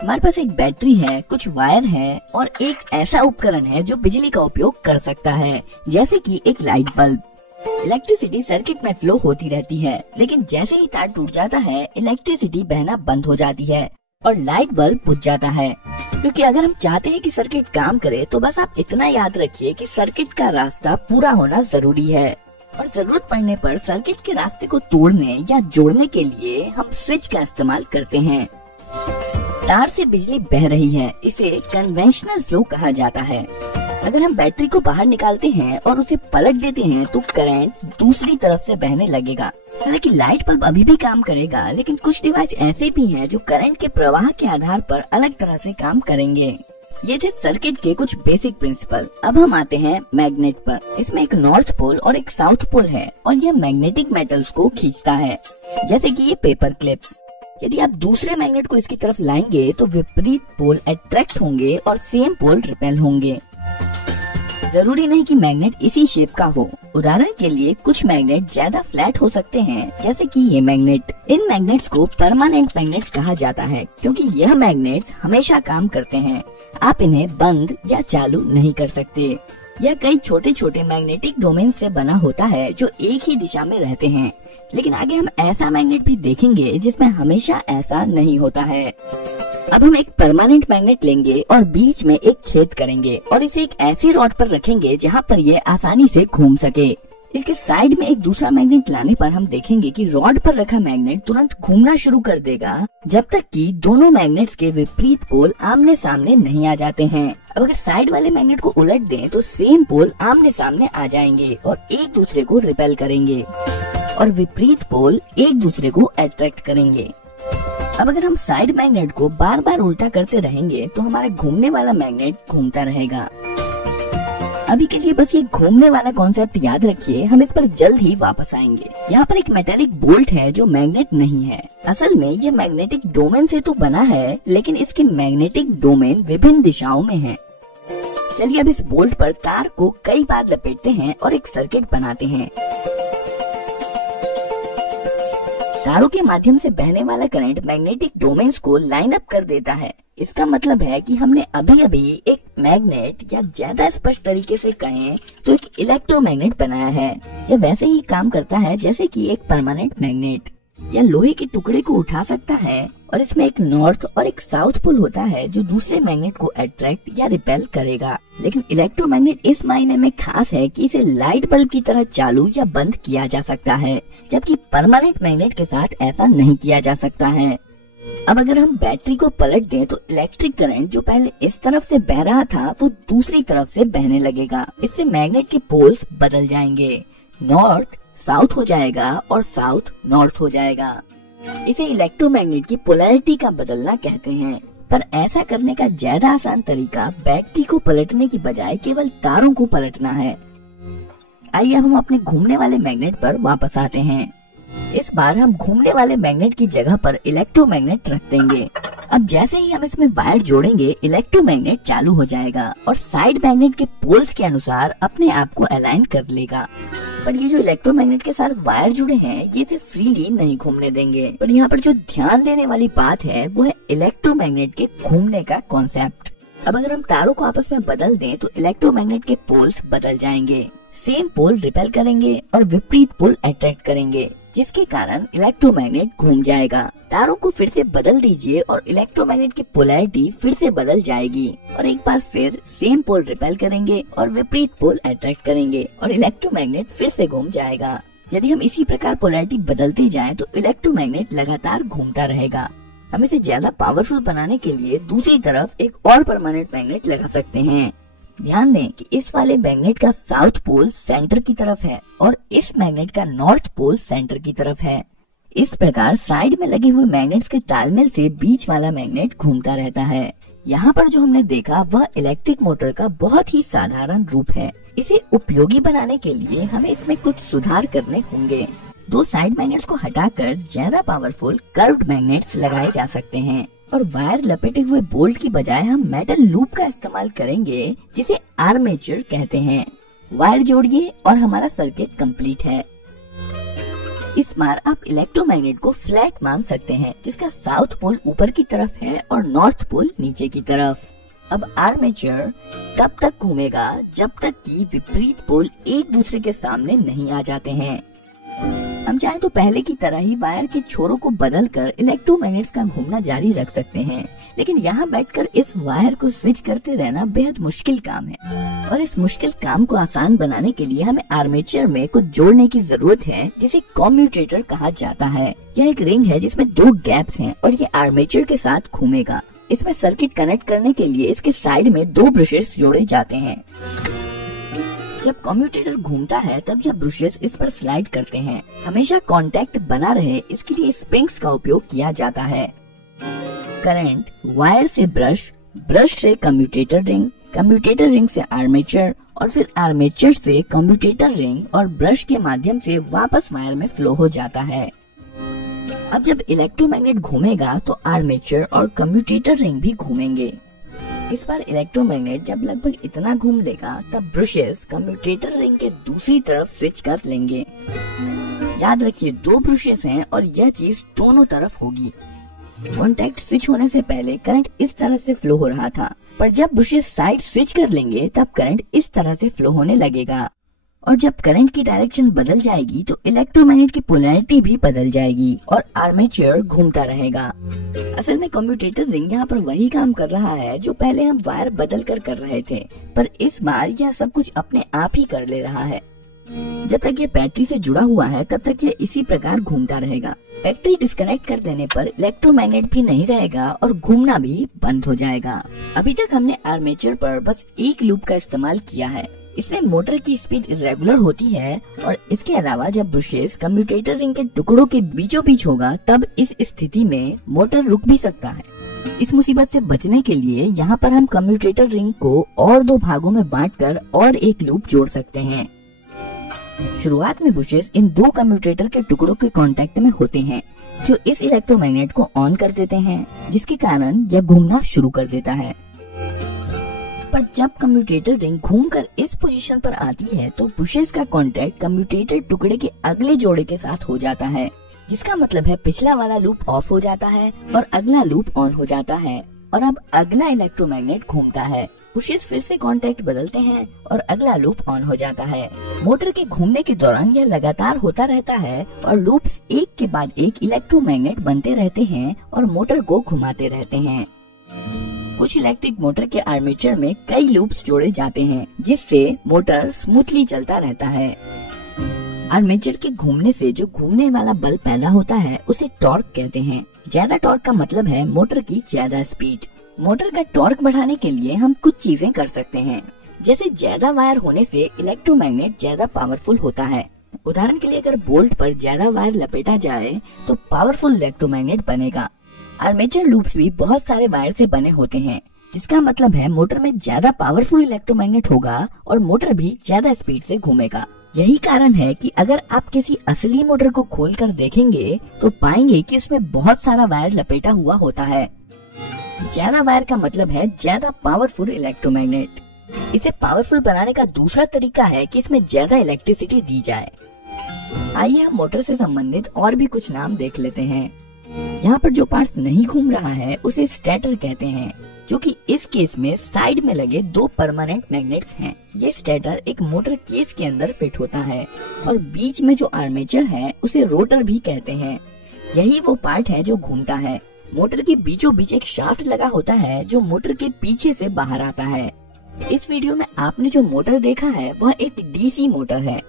हमारे पास एक बैटरी है, कुछ वायर है और एक ऐसा उपकरण है जो बिजली का उपयोग कर सकता है, जैसे कि एक लाइट बल्ब। इलेक्ट्रिसिटी सर्किट में फ्लो होती रहती है, लेकिन जैसे ही तार टूट जाता है इलेक्ट्रिसिटी बहना बंद हो जाती है और लाइट बल्ब बुझ जाता है। क्योंकि अगर हम चाहते हैं कि सर्किट काम करे तो बस आप इतना याद रखिए कि सर्किट का रास्ता पूरा होना जरूरी है और जरूरत पड़ने पर सर्किट के रास्ते को तोड़ने या जोड़ने के लिए हम स्विच का इस्तेमाल करते हैं। तार से बिजली बह रही है, इसे कन्वेंशनल फ्लो कहा जाता है। अगर हम बैटरी को बाहर निकालते हैं और उसे पलट देते हैं तो करंट दूसरी तरफ से बहने लगेगा। हालांकि लाइट बल्ब अभी भी काम करेगा, लेकिन कुछ डिवाइस ऐसे भी हैं जो करंट के प्रवाह के आधार पर अलग तरह से काम करेंगे। ये थे सर्किट के कुछ बेसिक प्रिंसिपल। अब हम आते हैं मैग्नेट पर। इसमें एक नॉर्थ पोल और एक साउथ पोल है और यह मैग्नेटिक मेटल्स को खींचता है, जैसे कि ये पेपर क्लिप। यदि आप दूसरे मैग्नेट को इसकी तरफ लाएंगे तो विपरीत पोल अट्रैक्ट होंगे और सेम पोल रिपेल होंगे। जरूरी नहीं कि मैग्नेट इसी शेप का हो। उदाहरण के लिए कुछ मैग्नेट ज्यादा फ्लैट हो सकते हैं, जैसे कि ये मैग्नेट। इन मैग्नेट्स को परमानेंट मैग्नेट्स कहा जाता है, क्योंकि यह मैग्नेट्स हमेशा काम करते हैं। आप इन्हें बंद या चालू नहीं कर सकते। यह कई छोटे छोटे मैग्नेटिक डोमेन से बना होता है जो एक ही दिशा में रहते हैं। लेकिन आगे हम ऐसा मैग्नेट भी देखेंगे जिसमें हमेशा ऐसा नहीं होता है। अब हम एक परमानेंट मैग्नेट लेंगे और बीच में एक छेद करेंगे और इसे एक ऐसी रॉड पर रखेंगे जहां पर ये आसानी से घूम सके। इसके साइड में एक दूसरा मैग्नेट लाने पर हम देखेंगे कि रॉड पर रखा मैग्नेट तुरंत घूमना शुरू कर देगा, जब तक कि दोनों मैग्नेट्स के विपरीत पोल आमने सामने नहीं आ जाते हैं। अब अगर साइड वाले मैग्नेट को उलट दें तो सेम पोल आमने सामने आ जाएंगे और एक दूसरे को रिपेल करेंगे और विपरीत पोल एक दूसरे को अट्रैक्ट करेंगे। अब अगर हम साइड मैग्नेट को बार बार उल्टा करते रहेंगे तो हमारा घूमने वाला मैग्नेट घूमता रहेगा। अभी के लिए बस ये घूमने वाला कॉन्सेप्ट याद रखिए, हम इस पर जल्द ही वापस आएंगे। यहाँ पर एक मेटालिक बोल्ट है जो मैग्नेट नहीं है। असल में ये मैग्नेटिक डोमेन से तो बना है, लेकिन इसके मैग्नेटिक डोमेन विभिन्न दिशाओं में है। चलिए अब इस बोल्ट पर तार को कई बार लपेटते हैं और एक सर्किट बनाते हैं। तारों के माध्यम से बहने वाला करंट मैग्नेटिक डोमेन्स को लाइन अप कर देता है। इसका मतलब है कि हमने अभी अभी एक मैग्नेट, या ज्यादा स्पष्ट तरीके से कहें तो एक इलेक्ट्रोमैग्नेट बनाया है। यह वैसे ही काम करता है जैसे कि एक परमानेंट मैग्नेट। यह लोहे के टुकड़े को उठा सकता है और इसमें एक नॉर्थ और एक साउथ पोल होता है जो दूसरे मैग्नेट को अट्रैक्ट या रिपेल करेगा। लेकिन इलेक्ट्रोमैग्नेट इस मायने में खास है कि इसे लाइट बल्ब की तरह चालू या बंद किया जा सकता है, जबकि परमानेंट मैग्नेट के साथ ऐसा नहीं किया जा सकता है। अब अगर हम बैटरी को पलट दें तो इलेक्ट्रिक करंट जो पहले इस तरफ से बह रहा था वो दूसरी तरफ से बहने लगेगा। इससे मैग्नेट के पोल्स बदल जाएंगे, नॉर्थ साउथ हो जाएगा और साउथ नॉर्थ हो जाएगा। इसे इलेक्ट्रोमैग्नेट की पोलैरिटी का बदलना कहते हैं। पर ऐसा करने का ज्यादा आसान तरीका बैटरी को पलटने की बजाय केवल तारों को पलटना है। आइए हम अपने घूमने वाले मैग्नेट पर वापस आते हैं। इस बार हम घूमने वाले मैग्नेट की जगह पर इलेक्ट्रोमैग्नेट रख देंगे। अब जैसे ही हम इसमें वायर जोड़ेंगे इलेक्ट्रोमैग्नेट चालू हो जाएगा और साइड मैग्नेट के पोल्स के अनुसार अपने आप को अलाइन कर लेगा। पर ये जो इलेक्ट्रोमैग्नेट के साथ वायर जुड़े हैं ये इसे फ्रीली नहीं घूमने देंगे। पर यहाँ पर जो ध्यान देने वाली बात है वो है इलेक्ट्रोमैग्नेट के घूमने का कॉन्सेप्ट। अब अगर हम तारों को आपस में बदल दें तो इलेक्ट्रोमैग्नेट के पोल्स बदल जाएंगे। सेम पोल रिपेल करेंगे और विपरीत पोल अट्रैक्ट करेंगे, जिसके कारण इलेक्ट्रोमैग्नेट घूम जाएगा। तारों को फिर से बदल दीजिए और इलेक्ट्रोमैग्नेट की पोलैरिटी फिर से बदल जाएगी और एक बार फिर सेम पोल रिपेल करेंगे और विपरीत पोल अट्रैक्ट करेंगे और इलेक्ट्रोमैग्नेट फिर से घूम जाएगा। यदि हम इसी प्रकार पोलैरिटी बदलते जाएं तो इलेक्ट्रोमैग्नेट लगातार घूमता रहेगा। हम इसे ज्यादा पावरफुल बनाने के लिए दूसरी तरफ एक और परमानेंट मैग्नेट लगा सकते हैं। ध्यान दें कि इस वाले मैग्नेट का साउथ पोल सेंटर की तरफ है और इस मैग्नेट का नॉर्थ पोल सेंटर की तरफ है। इस प्रकार साइड में लगे हुए मैग्नेट्स के तालमेल से बीच वाला मैग्नेट घूमता रहता है। यहाँ पर जो हमने देखा वह इलेक्ट्रिक मोटर का बहुत ही साधारण रूप है। इसे उपयोगी बनाने के लिए हमें इसमें कुछ सुधार करने होंगे। दो साइड मैग्नेट्स को हटाकर ज्यादा पावरफुल कर्व्ड मैग्नेट्स लगाए जा सकते हैं और वायर लपेटे हुए बोल्ट की बजाय हम मेटल लूप का इस्तेमाल करेंगे, जिसे आर्मेचर कहते हैं। वायर जोड़िए और हमारा सर्किट कंप्लीट है। इस बार आप इलेक्ट्रोमैग्नेट को फ्लैट मान सकते हैं, जिसका साउथ पोल ऊपर की तरफ है और नॉर्थ पोल नीचे की तरफ। अब आर्मेचर तब तक घूमेगा जब तक कि विपरीत पोल एक दूसरे के सामने नहीं आ जाते हैं। हम चाहे तो पहले की तरह ही वायर के छोरों को बदलकर इलेक्ट्रोमैग्नेट्स का घूमना जारी रख सकते हैं, लेकिन यहाँ बैठकर इस वायर को स्विच करते रहना बेहद मुश्किल काम है। और इस मुश्किल काम को आसान बनाने के लिए हमें आर्मेचर में कुछ जोड़ने की जरूरत है, जिसे कम्यूटेटर कहा जाता है। यह एक रिंग है जिसमें 2 गैप्स हैं और ये आर्मेचर के साथ घूमेगा। इसमें सर्किट कनेक्ट करने के लिए इसके साइड में 2 ब्रशेस जोड़े जाते हैं। जब कम्यूटेटर घूमता है तब यह ब्रशेस इस पर स्लाइड करते हैं। हमेशा कांटेक्ट बना रहे इसके लिए स्प्रिंग्स का उपयोग किया जाता है। करंट वायर से ब्रश, ब्रश से कम्यूटेटर रिंग से आर्मेचर और फिर आर्मेचर से कम्यूटेटर रिंग और ब्रश के माध्यम से वापस वायर में फ्लो हो जाता है। अब जब इलेक्ट्रोमैग्नेट घूमेगा तो आर्मेचर और कम्यूटेटर रिंग भी घूमेंगे। इस बार इलेक्ट्रोमैग्नेट जब लगभग इतना घूम लेगा तब ब्रशेस कम्यूटेटर रिंग के दूसरी तरफ स्विच कर लेंगे। याद रखिए 2 ब्रशेस हैं और यह चीज दोनों तरफ होगी। कॉन्टैक्ट स्विच होने से पहले करंट इस तरह से फ्लो हो रहा था, पर जब ब्रशेस साइड स्विच कर लेंगे तब करंट इस तरह से फ्लो होने लगेगा। और जब करंट की डायरेक्शन बदल जाएगी तो इलेक्ट्रोमैग्नेट की पोलैरिटी भी बदल जाएगी और आर्मेचर घूमता रहेगा। असल में कम्यूटेटर रिंग यहाँ पर वही काम कर रहा है जो पहले हम वायर बदल कर रहे थे, पर इस बार यह सब कुछ अपने आप ही कर ले रहा है। जब तक ये बैटरी से जुड़ा हुआ है तब तक ये इसी प्रकार घूमता रहेगा। बैटरी डिस्कनेक्ट कर देने पर इलेक्ट्रोमैग्नेट भी नहीं रहेगा और घूमना भी बंद हो जाएगा। अभी तक हमने आर्मेचर पर बस एक लूप का इस्तेमाल किया है। इसमें मोटर की स्पीड इरेगुलर होती है और इसके अलावा जब ब्रशेस कम्यूटेटर रिंग के टुकड़ों के बीचों बीच होगा तब इस स्थिति में मोटर रुक भी सकता है। इस मुसीबत से बचने के लिए यहाँ पर हम कम्यूटेटर रिंग को और 2 भागों में बांटकर और एक लूप जोड़ सकते हैं। शुरुआत में ब्रशेस इन 2 कम्यूटेटर के टुकड़ों के कांटेक्ट में होते हैं, जो इस इलेक्ट्रोमैग्नेट को ऑन कर देते हैं, जिसके कारण यह घूमना शुरू कर देता है। पर जब कम्यूटेटर रिंग घूमकर इस पोजीशन पर आती है तो ब्रशेस का कांटेक्ट कम्यूटेटर टुकड़े के अगले जोड़े के साथ हो जाता है, जिसका मतलब है पिछला वाला लूप ऑफ हो जाता है और अगला लूप ऑन हो जाता है और अब अगला इलेक्ट्रोमैग्नेट घूमता है। ब्रशेस फिर से कांटेक्ट बदलते हैं और अगला लूप ऑन हो जाता है। मोटर के घूमने के दौरान यह लगातार होता रहता है और लूप्स एक के बाद एक इलेक्ट्रोमैग्नेट बनते रहते हैं और मोटर को घुमाते रहते हैं। कुछ इलेक्ट्रिक मोटर के आर्मेचर में कई लूप्स जोड़े जाते हैं, जिससे मोटर स्मूथली चलता रहता है। आर्मेचर के घूमने से जो घूमने वाला बल पैदा होता है उसे टॉर्क कहते हैं। ज्यादा टॉर्क का मतलब है मोटर की ज्यादा स्पीड। मोटर का टॉर्क बढ़ाने के लिए हम कुछ चीजें कर सकते हैं, जैसे ज्यादा वायर होने से इलेक्ट्रोमैग्नेट ज्यादा पावरफुल होता है। उदाहरण के लिए अगर बोल्ट पर ज्यादा वायर लपेटा जाए तो पावरफुल इलेक्ट्रोमैग्नेट बनेगा। आर्मेचर लूप्स भी बहुत सारे वायर से बने होते हैं, जिसका मतलब है मोटर में ज्यादा पावरफुल इलेक्ट्रोमैग्नेट होगा और मोटर भी ज्यादा स्पीड से घूमेगा। यही कारण है कि अगर आप किसी असली मोटर को खोलकर देखेंगे तो पाएंगे कि उसमें बहुत सारा वायर लपेटा हुआ होता है। ज्यादा वायर का मतलब है ज्यादा पावरफुल इलेक्ट्रोमैग्नेट। इसे पावरफुल बनाने का दूसरा तरीका है कि इसमें ज्यादा इलेक्ट्रिसिटी दी जाए। आइए हम मोटर से संबंधित और भी कुछ नाम देख लेते हैं। यहाँ पर जो पार्ट्स नहीं घूम रहा है उसे स्टेटर कहते हैं, जो कि इस केस में साइड में लगे 2 परमानेंट मैग्नेट्स हैं। ये स्टेटर एक मोटर केस के अंदर फिट होता है और बीच में जो आर्मेचर है उसे रोटर भी कहते हैं। यही वो पार्ट है जो घूमता है। मोटर के बीचों बीच एक शाफ्ट लगा होता है जो मोटर के पीछे से बाहर आता है। इस वीडियो में आपने जो मोटर देखा है वह एक डीसी मोटर है।